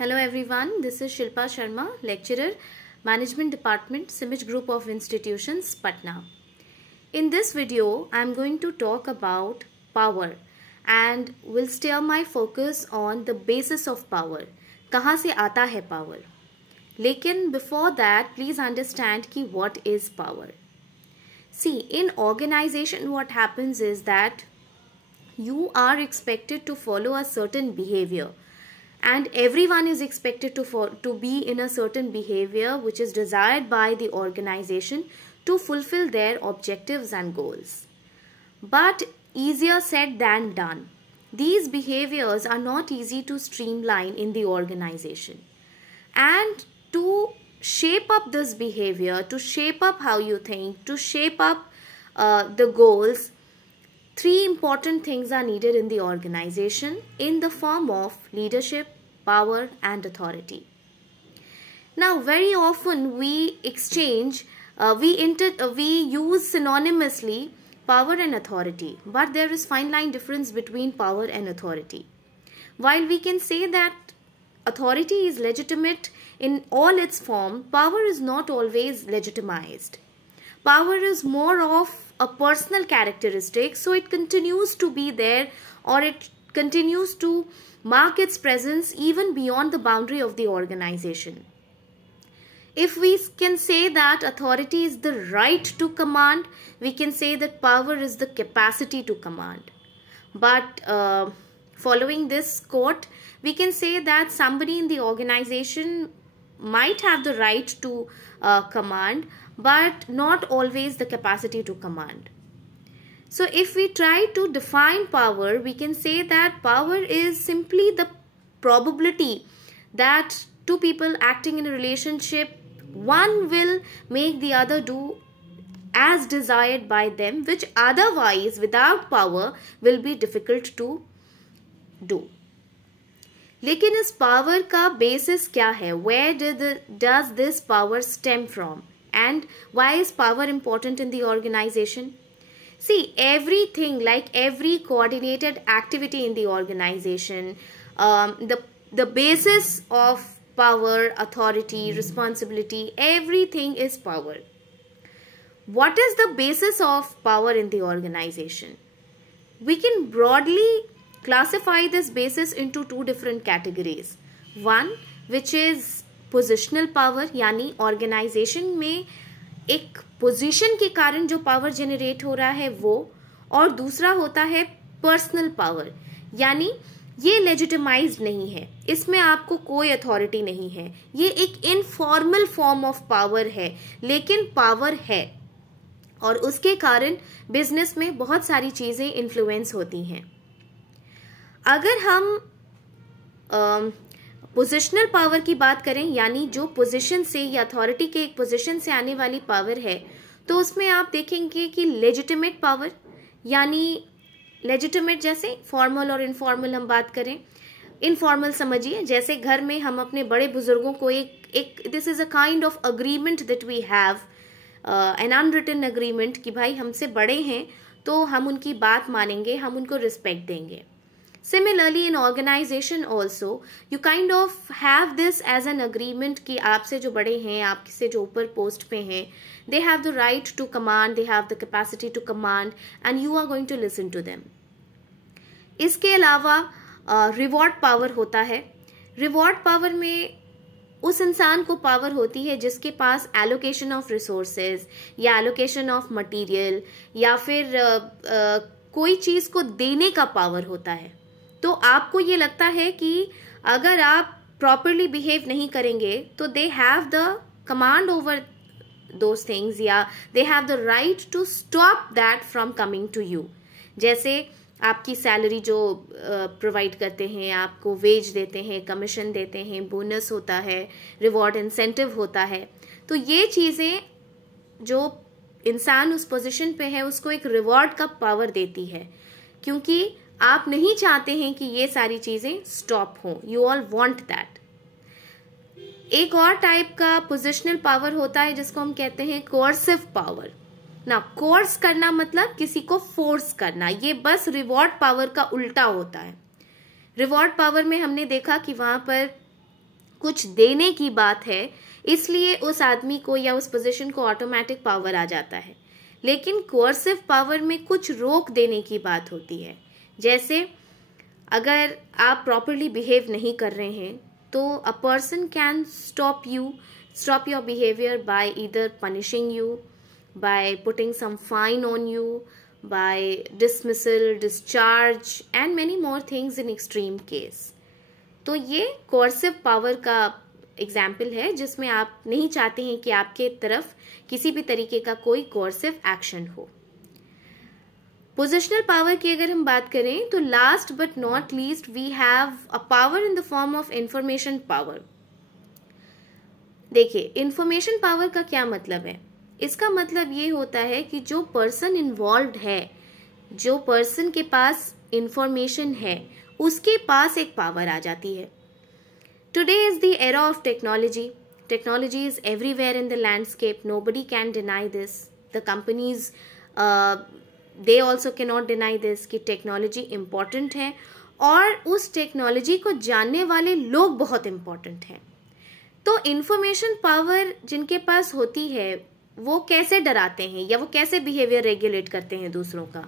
Hello everyone, this is Shilpa Sharma, lecturer, Management Department, Simaj Group of Institutions, Patna. In this video, I am going to talk about power and will steer my focus on the basis of power. कहाँ से आता है power? लेकिन before that, please understand कि what is power. See, in organization what happens is that you are expected to follow a certain behavior. And everyone is expected to be in a certain behavior which is desired by the organization to fulfill their objectives and goals. But easier said than done. These behaviors are not easy to streamline in the organization. And to shape up this behavior, to shape up how you think, to shape up the goals, three important things are needed in the organization in the form of leadership, power and authority. Now very often we exchange, we use synonymously power and authority, but there is fine line difference between power and authority. While we can say that authority is legitimate in all its form, power is not always legitimized. Power is more of a personal characteristic, so it continues to be there, or it continues to mark its presence even beyond the boundary of the organization. If we can say that authority is the right to command, we can say that power is the capacity to command. But following this quote, we can say that somebody in the organization might have the right to command, but not always the capacity to command. So if we try to define power, we can say that power is simply the probability that two people acting in a relationship, one will make the other do as desired by them, which otherwise without power will be difficult to do. लेकिन इस power का basis क्या है? Where does this power stem from? And why is power important in the organization? See, everything, like every coordinated activity in the organization, the basis of power, authority, responsibility, everything is power. What is the basis of power in the organization? We can broadly classify this basis into two different categories. One, which is positional power, यानी organization में एक position के कारण जो power generate हो रहा है वो, और दूसरा होता है पर्सनल पावर, यानी ये लेजिटिमाइज्ड नहीं है, इसमें आपको कोई अथॉरिटी नहीं है, ये एक इनफॉर्मल फॉर्म ऑफ पावर है, लेकिन पावर है और उसके कारण बिजनेस में बहुत सारी चीजें इन्फ्लुएंस होती हैं. अगर हम पोजिशनल पावर की बात करें, यानी जो पोजीशन से या अथॉरिटी के एक पोजीशन से आने वाली पावर है, तो उसमें आप देखेंगे कि लेजिटिमेट पावर, यानी लेजिटिमेट जैसे फॉर्मल और इनफॉर्मल हम बात करें. इनफॉर्मल समझिए, जैसे घर में हम अपने बड़े बुजुर्गों को एक this is a kind of agreement that we have, an unwritten agreement कि भाई हमसे बड़े हैं तो हम उनकी बात मानेंगे, हम उनको रिस्पेक्ट देंगे. Similarly, in organization also, you kind of have this as an agreement कि आपसे जो बड़े हैं, आपसे जो ऊपर पोस्ट पे हैं, they have the right to command, they have the capacity to command, and you are going to listen to them. इसके अलावा रिवॉर्ड पावर होता है. रिवॉर्ड पावर में उस इंसान को पावर होती है जिसके पास एलोकेशन ऑफ रिसोर्सेज या एलोकेशन ऑफ मटीरियल या फिर कोई चीज को देने का पावर होता है. तो आपको ये लगता है कि अगर आप प्रॉपरली बिहेव नहीं करेंगे तो they have the command over those things, या they have the right to stop that from coming to you. जैसे आपकी सैलरी जो प्रोवाइड करते हैं, आपको वेज देते हैं, कमीशन देते हैं, बोनस होता है, रिवॉर्ड इंसेंटिव होता है. तो ये चीजें जो इंसान उस पोजीशन पे है उसको एक रिवॉर्ड का पावर देती है, क्योंकि आप नहीं चाहते हैं कि ये सारी चीजें स्टॉप हों. You all want that. एक और टाइप का पोजिशनल पावर होता है जिसको हम कहते हैं कोर्सिव पावर. ना, कोर्स करना मतलब किसी को फोर्स करना, ये बस रिवॉर्ड पावर का उल्टा होता है. रिवॉर्ड पावर में हमने देखा कि वहां पर कुछ देने की बात है, इसलिए उस आदमी को या उस पोजीशन को ऑटोमेटिक पावर आ जाता है। लेकिन कोर्सिव पावर में कुछ रोक देने की बात होती है। जैसे अगर आप प्रॉपरली बिहेव नहीं कर रहे हैं तो a person can stop your behaviour by either punishing you, by putting some fine on you, by dismissal, discharge and many more things in extreme case. तो ये कोर्सिव पावर का एग्जाम्पल है जिसमें आप नहीं चाहते हैं कि आपके तरफ किसी भी तरीके का कोई कोर्सिव एक्शन हो। पोजिशनल पावर की अगर हम बात करें तो last but not least we have a power in the form of information power. देखिए, इंफॉर्मेशन पावर का क्या मतलब है? इसका मतलब ये होता है कि जो पर्सन इन्वॉल्व्ड है, जो पर्सन के पास इंफॉर्मेशन है, उसके पास एक पावर आ जाती है। Today is the era of technology. Technology is everywhere in the landscape. Nobody can deny this. The companies, they also cannot deny this कि टेक्नोलॉजी इम्पॉर्टेंट है और उस टेक्नोलॉजी को जानने वाले लोग बहुत इम्पॉर्टेंट हैं। तो इंफॉर्मेशन पावर जिनके पास होती है वो कैसे डराते हैं या वो कैसे बिहेवियर रेगुलेट करते हैं दूसरों का?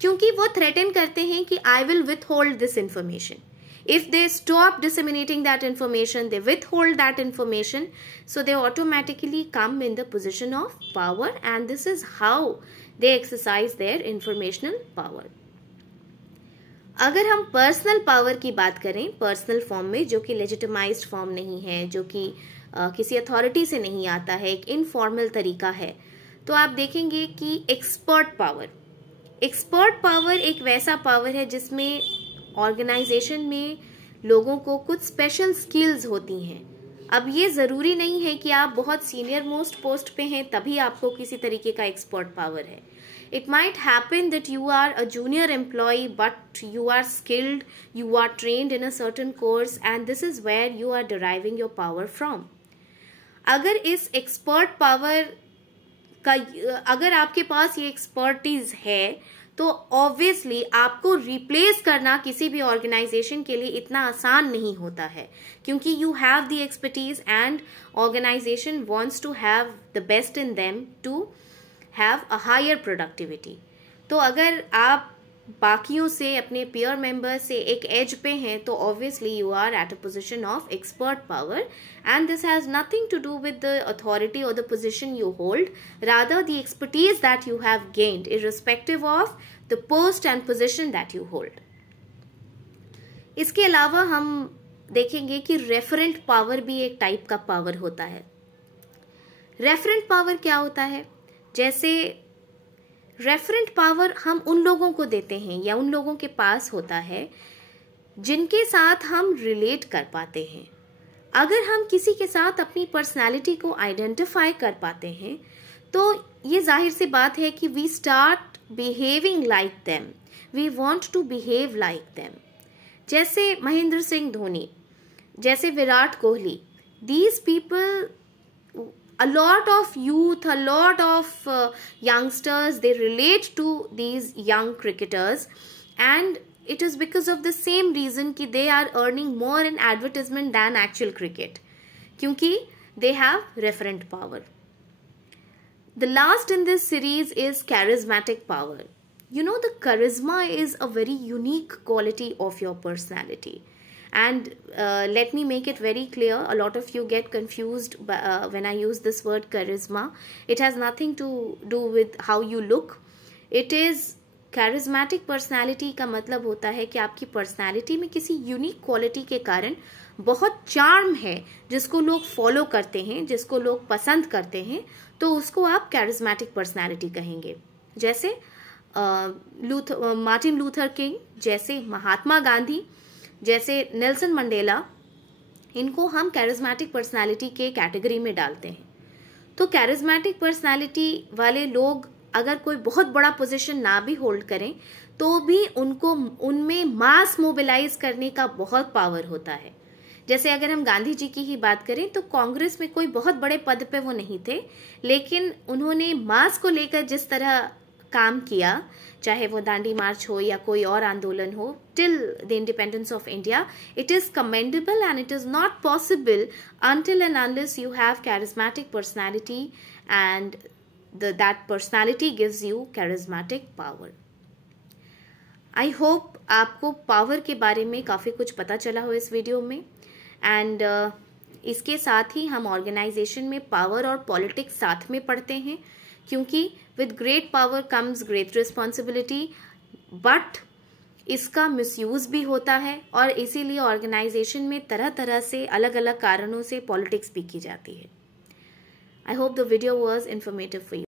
क्योंकि वो थ्रेटन करते हैं कि I will withhold this information. If they stop disseminating that information, they withhold that information, so they automatically come in the position of power, and this is how they exercise their informational power. अगर हम personal power की बात करें, personal form में, जो कि legitimised form नहीं है, जो कि किसी अथॉरिटी से नहीं आता है, एक इनफॉर्मल तरीका है, तो आप देखेंगे कि एक्सपर्ट पावर एक वैसा पावर है जिसमें ऑर्गेनाइजेशन में लोगों को कुछ स्पेशल स्किल्स होती हैं। अब ये ज़रूरी नहीं है कि आप बहुत सीनियर मोस्ट पोस्ट पे हैं तभी आपको किसी तरीके का एक्सपर्ट पावर है। It might happen that you are a junior employee but you are skilled, you are trained in a certain course and this is where you are deriving your power from. अगर इस expert power का, अगर आपके पास ये expertise है तो obviously आपको replace करना किसी भी ऑर्गेनाइजेशन के लिए इतना आसान नहीं होता है, क्योंकि you have the expertise and organisation wants to have the best in them to have a higher productivity. तो अगर आप बाकियों से, अपने पीयर मेंबर से एक एज पे हैं तो obviously you are at a position of expert power and this has nothing to do with the authority और the position you hold, rather the expertise that you have gained irrespective of the post and position that you hold. इसके अलावा हम देखेंगे कि referent power भी एक type का power होता है। रेफरेंट पावर क्या होता है? जैसे रेफरेंट पावर हम उन लोगों को देते हैं या उन लोगों के पास होता है जिनके साथ हम रिलेट कर पाते हैं। अगर हम किसी के साथ अपनी पर्सनालिटी को आइडेंटिफाई कर पाते हैं तो ये जाहिर सी बात है कि we start behaving like them, we want to behave like them. जैसे महेंद्र सिंह धोनी, जैसे Virat Kohli, these people, a lot of youth, a lot of youngsters, they relate to these young cricketers, and it is because of the same reason कि they are earning more in advertisement than actual cricket, क्योंकि they have referent power. The last in this series is charismatic power. You know, the charisma is a very unique quality of your personality. And let me make it very clear, a lot of you get confused when I use this word charisma. It has nothing to do with how you look. It is charismatic personality का मतलब होता है कि आपकी personality में किसी unique quality के कारण बहुत charm है जिसको लोग follow करते हैं, जिसको लोग पसंद करते हैं, तो उसको आप charismatic personality कहेंगे। जैसे मार्टिन लूथर किंग, जैसे महात्मा गांधी, जैसे नेल्सन मंडेला, इनको हम कैरिज्मेटिक पर्सनालिटी के कैटेगरी में डालते हैं। तो कैरिज्मेटिक पर्सनालिटी वाले लोग अगर कोई बहुत बड़ा पोजीशन ना भी होल्ड करें तो भी उनको उनमें मास मोबिलाइज करने का बहुत पावर होता है। जैसे अगर हम गांधी जी की ही बात करें तो कांग्रेस में कोई बहुत बड़े पद पे वो नहीं थे, लेकिन उन्होंने मास को लेकर जिस तरह काम किया, चाहे वो दांडी मार्च हो या कोई और आंदोलन हो, till the independence of India, it is commendable and it is not possible until and unless you have charismatic personality and that personality gives you charismatic power. I hope आपको पावर के बारे में काफ़ी कुछ पता चला हो इस वीडियो में, एंड इसके साथ ही हम ऑर्गेनाइजेशन में पावर और पॉलिटिक्स साथ में पढ़ते हैं, क्योंकि with great power comes great responsibility, but इसका मिसयूज़ भी होता है और इसीलिए ऑर्गेनाइजेशन में तरह तरह से अलग अलग कारणों से पॉलिटिक्स भी की जाती है. I hope the video was informative for you.